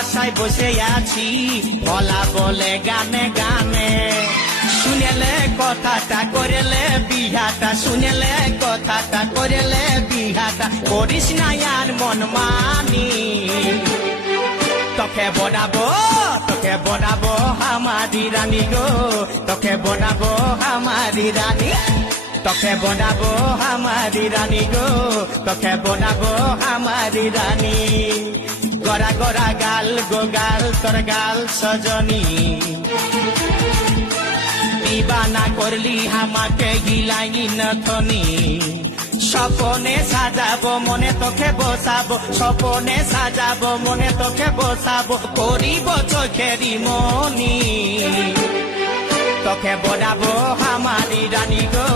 আশায় বসে আছি বলা বলে গানে গানে শুনেলে কথাটা করেলে বিহাটা শুনেলে কথাটা করেলে বিহাটা করিস না আর মন মানি তোকে বনাবো আমারি রানী গো তোকে বনাবো আমারি রানী তোকে বনাবো আমারি রানী গো তোকে বনাবো আমারি রানী গড়া গড়া গাল গো গাল তোর গাল সজনী দিবানা করলি আমাকে গিলাই নথনি স্বপনে সাজাবো মনে তোকে বসাবো স্বপনে সাজাবো মনে তোকে বসাবো করিব চোখেরি মনি তোকে বনাবো আমারি রানী গো।